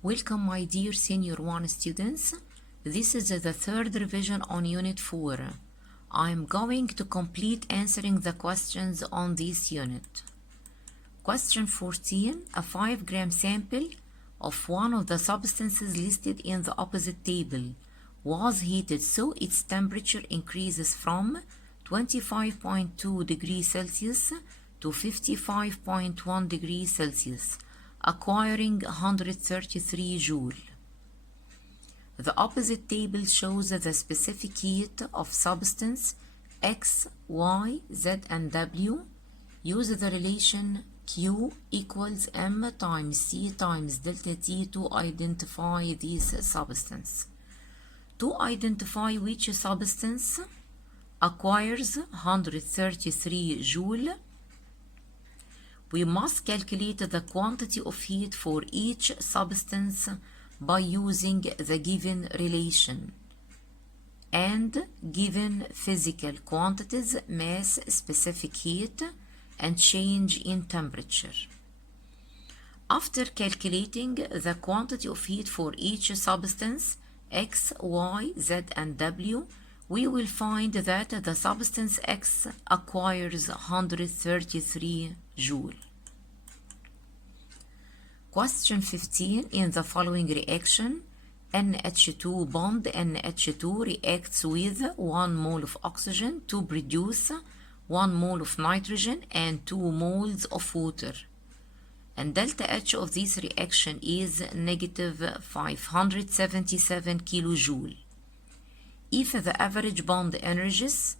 Welcome my dear Senior 1 students. This is the third revision on Unit 4. I am going to complete answering the questions on this unit. Question 14. A 5-gram sample of one of the substances listed in the opposite table was heated so its temperature increases from 25.2 degrees Celsius to 55.1 degrees Celsius, acquiring 133 joule. The opposite table shows the specific heat of substance X, Y, Z, and W. Use the relation Q equals M times C times delta T to identify this substance. To identify which substance acquires 133 joule, we must calculate the quantity of heat for each substance by using the given relation and given physical quantities, mass, specific heat, and change in temperature. After calculating the quantity of heat for each substance, X, Y, Z, and W, we will find that the substance X acquires 133 joule. Question 15. In the following reaction, NH2 bond NH2 reacts with 1 mole of oxygen to produce 1 mole of nitrogen and 2 moles of water. And delta H of this reaction is negative 577 kilojoule. If the average bond energies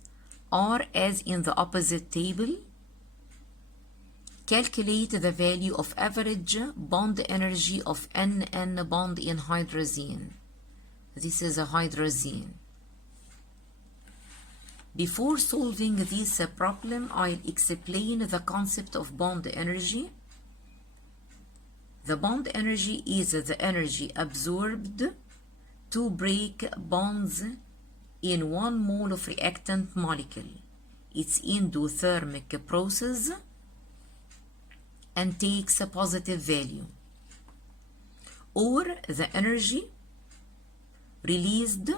are as in the opposite table, calculate the value of average bond energy of NN bond in hydrazine. This is a hydrazine. Before solving this problem, I'll explain the concept of bond energy. The bond energy is the energy absorbed to break bonds in 1 mole of reactant molecule. It's endothermic process and takes a positive value. Or the energy released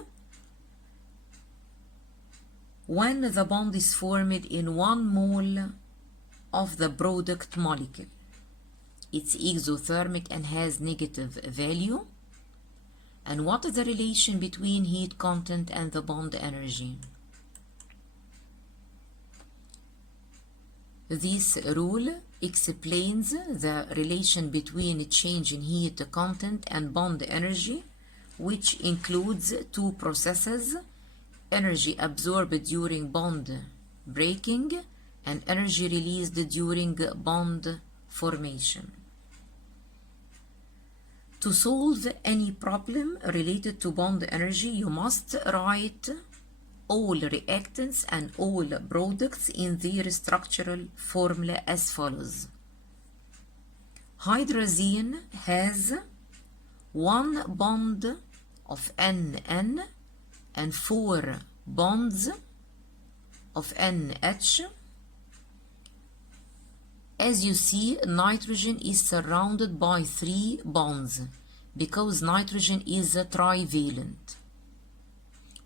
when the bond is formed in 1 mole of the product molecule. It's exothermic and has negative value. And what is the relation between heat content and the bond energy? This rule explains the relation between change in heat content and bond energy, which includes 2 processes: energy absorbed during bond breaking and energy released during bond formation. To solve any problem related to bond energy, you must write all reactants and all products in their structural formula as follows. Hydrazine has 1 bond of NN and 4 bonds of NH. As you see, nitrogen is surrounded by 3 bonds because nitrogen is trivalent.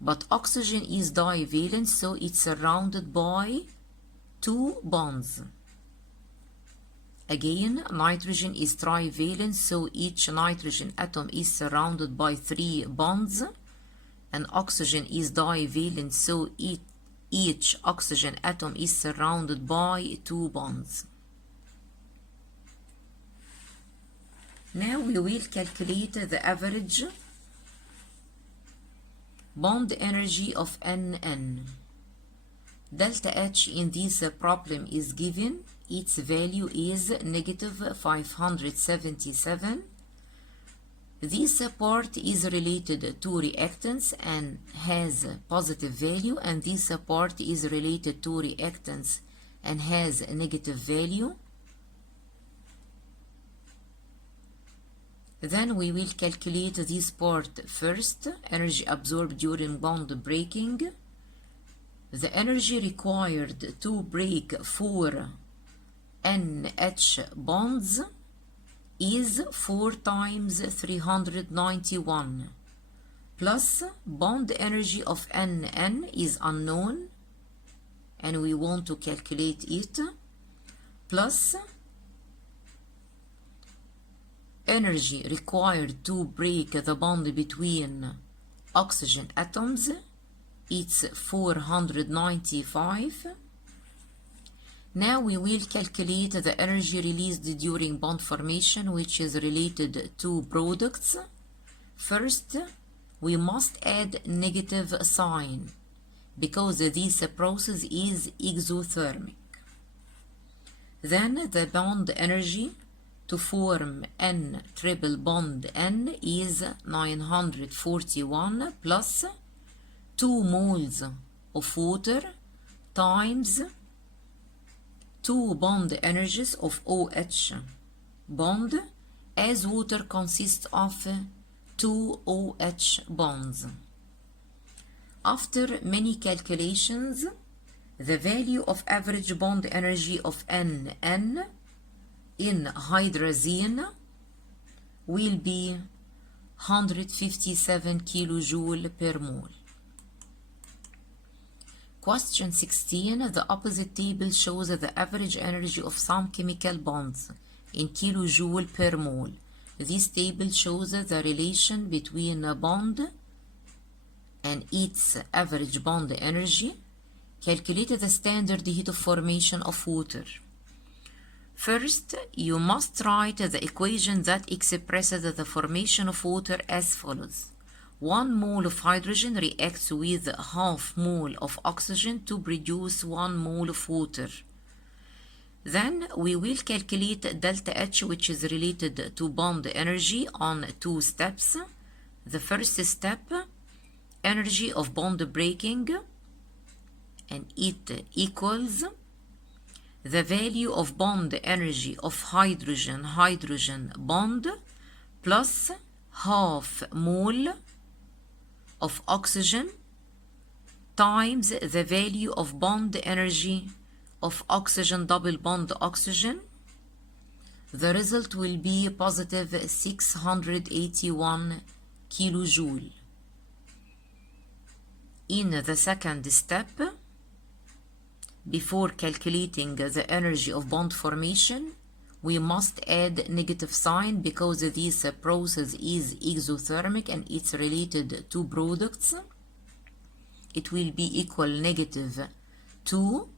But oxygen is divalent, so it's surrounded by 2 bonds. Again, nitrogen is trivalent, so each nitrogen atom is surrounded by 3 bonds. And oxygen is divalent, so each oxygen atom is surrounded by 2 bonds. Now we will calculate the average bond energy of NN. Delta H in this problem is given. Its value is negative 577. This part is related to reactants and has positive value, and this part is related to reactants and has a negative value. Then we will calculate this part first, energy absorbed during bond breaking. The energy required to break 4 NH bonds is 4 times 391 plus bond energy of N is unknown and we want to calculate it, plus energy required to break the bond between oxygen atoms, it's 495. Now we will calculate the energy released during bond formation, which is related to products. First, we must add negative sign because this process is exothermic. Then the bond energy to form N triple bond N is 941 plus 2 moles of water times 2 bond energies of OH bond, as water consists of 2 OH bonds. After many calculations, the value of average bond energy of N in hydrazine will be 157 kilojoule per mole. Question 16. The opposite table shows the average energy of some chemical bonds in kilojoule per mole. This table shows the relation between a bond and its average bond energy. Calculate the standard heat of formation of water. First, you must write the equation that expresses the formation of water as follows. 1 mole of hydrogen reacts with half mole of oxygen to produce 1 mole of water. Then we will calculate delta H, which is related to bond energy, on 2 steps. The first step, energy of bond breaking, and it equals the value of bond energy of hydrogen bond plus half mole of oxygen times the value of bond energy of oxygen double bond oxygen. The result will be positive 681 kilojoule. In the second step, before calculating the energy of bond formation, we must add negative sign because this process is exothermic and it's related to products. It will be equal negative 2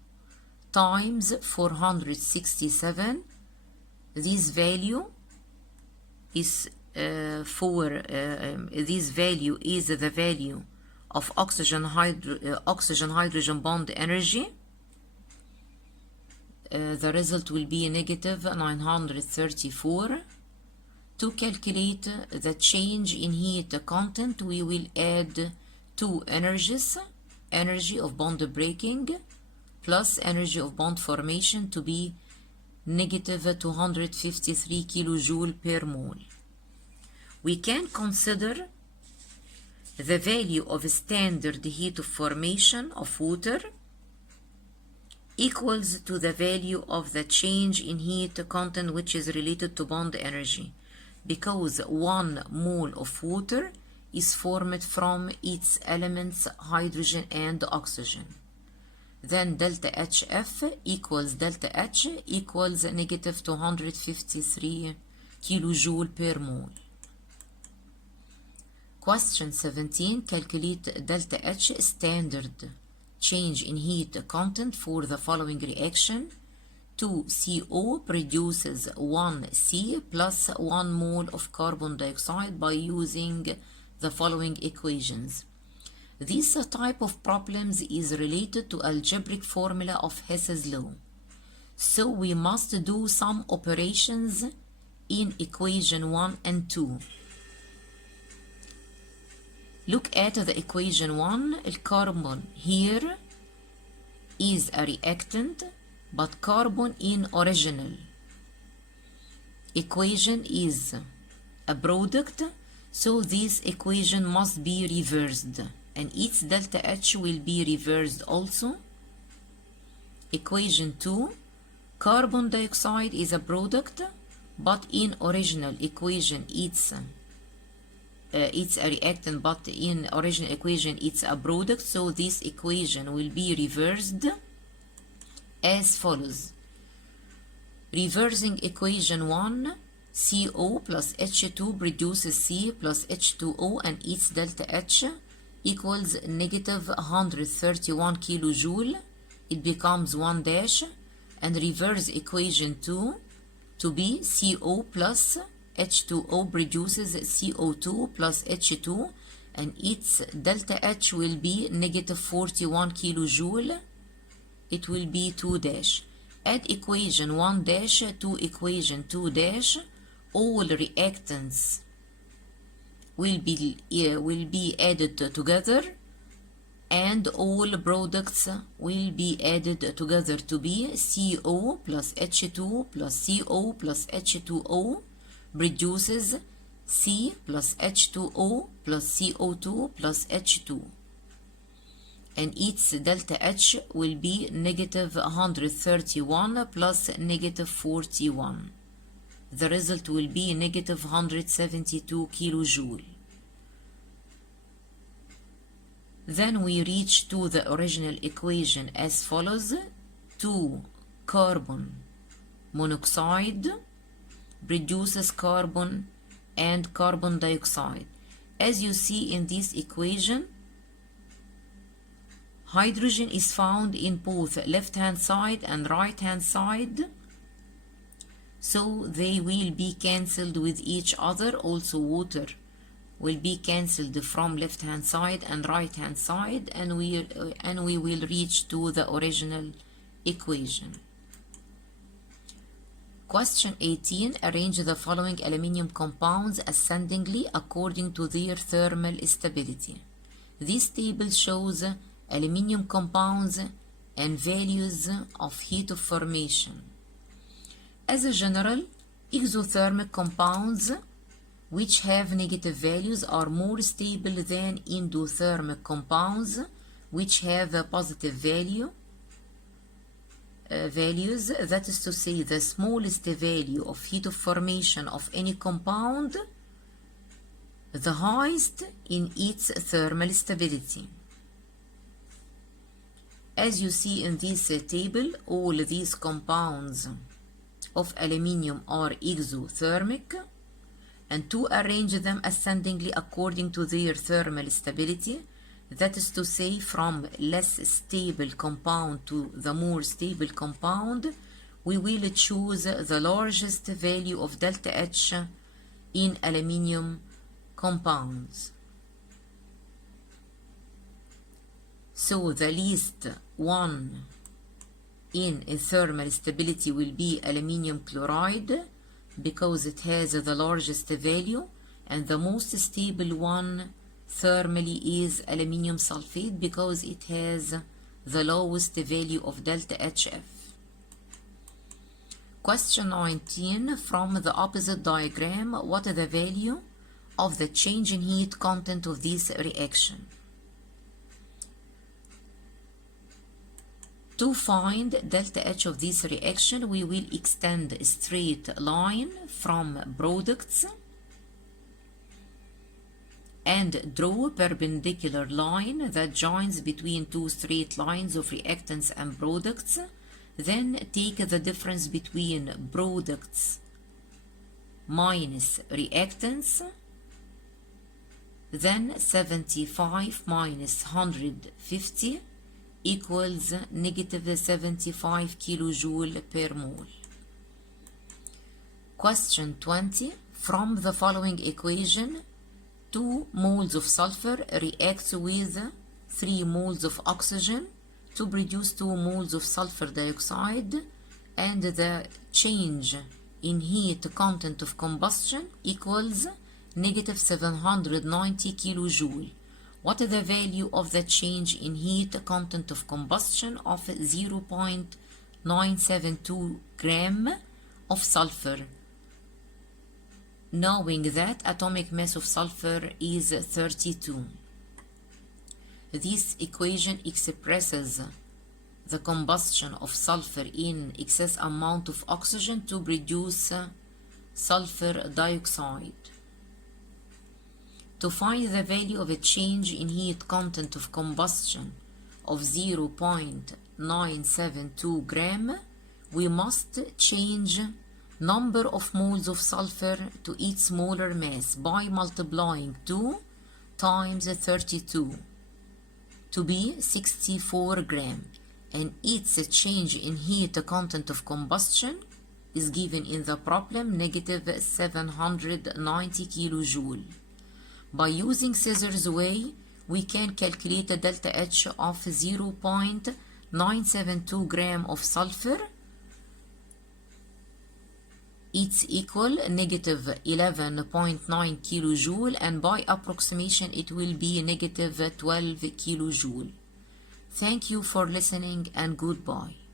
times 467. This value is this value is the value of oxygen hydrogen bond energy. The result will be negative 934. To calculate the change in heat content, we will add 2 energies, energy of bond breaking plus energy of bond formation, to be negative 253 kilojoule per mole. We can consider the value of standard heat of formation of water equals to the value of the change in heat content, which is related to bond energy, because 1 mole of water is formed from its elements hydrogen and oxygen. Then delta HF equals delta H equals negative 253 kilojoule per mole. Question 17. Calculate delta H standard change in heat content for the following reaction. 2CO produces 1C plus 1 mole of carbon dioxide by using the following equations. This type of problems is related to algebraic formula of Hess's law. So we must do some operations in equation 1 and 2. Look at the equation 1. The carbon here is a reactant, but carbon in original equation is a product, so this equation must be reversed, and its delta H will be reversed also. Equation 2, carbon dioxide is a product, but in original equation it's a reactant, but in original equation it's a product, so this equation will be reversed as follows. Reversing equation 1, CO plus H2 produces C plus H2O and its delta H equals negative 131 kilojoule. It becomes 1 dash, and reverse equation 2 to be CO plus H2O produces CO2 plus H2 and its delta H will be negative 41 kilojoule. It will be 2 dash. Add equation 1 dash to equation 2 dash. All reactants will be added together, and all products will be added together to be CO plus H2 plus CO plus H2O produces C plus H2O plus CO2 plus H2, and its delta H will be negative 131 plus negative 41. The result will be negative 172 kilojoule. Then we reach to the original equation as follows. 2 carbon monoxide produces carbon and carbon dioxide. As you see in this equation, hydrogen is found in both left-hand side and right-hand side, so they will be cancelled with each other. Also water will be cancelled from left-hand side and right-hand side, and we will reach to the original equation. Question 18. Arrange the following aluminium compounds ascendingly according to their thermal stability. This table shows aluminium compounds and values of heat of formation. As a general, exothermic compounds which have negative values are more stable than endothermic compounds which have a positive values. That is to say, the smallest value of heat of formation of any compound, the highest in its thermal stability. As you see in this table, all these compounds of aluminium are exothermic, and to arrange them ascendingly according to their thermal stability, that is to say, from less stable compound to the more stable compound, we will choose the largest value of delta H in aluminium compounds. So the least one in thermal stability will be aluminium chloride, because it has the largest value, and the most stable one thermally is aluminium sulfate, because it has the lowest value of delta HF. Question 19. From the opposite diagram, what is the value of the change in heat content of this reaction? To find delta H of this reaction, we will extend a straight line from products and draw a perpendicular line that joins between two straight lines of reactants and products. Then take the difference between products minus reactants. Then 75 minus 150 equals negative 75 kilojoule per mole. Question 20. From the following equation, 2 moles of sulfur reacts with 3 moles of oxygen to produce 2 moles of sulfur dioxide, and the change in heat content of combustion equals negative 790 kilojoule. What is the value of the change in heat content of combustion of 0.972 gram of sulfur, knowing that atomic mass of sulfur is 32? This equation expresses the combustion of sulfur in excess amount of oxygen to produce sulfur dioxide. To find the value of a change in heat content of combustion of 0.972 gram, we must change number of moles of sulfur to its molar mass by multiplying 2 times 32 to be 64 gram, and its change in heat content of combustion is given in the problem negative 790 kilojoule. By using scissors way, we can calculate the delta H of 0.972 gram of sulfur. It's equal negative 11.9 kilojoule, and by approximation it will be negative 12 kilojoule. Thank you for listening and goodbye.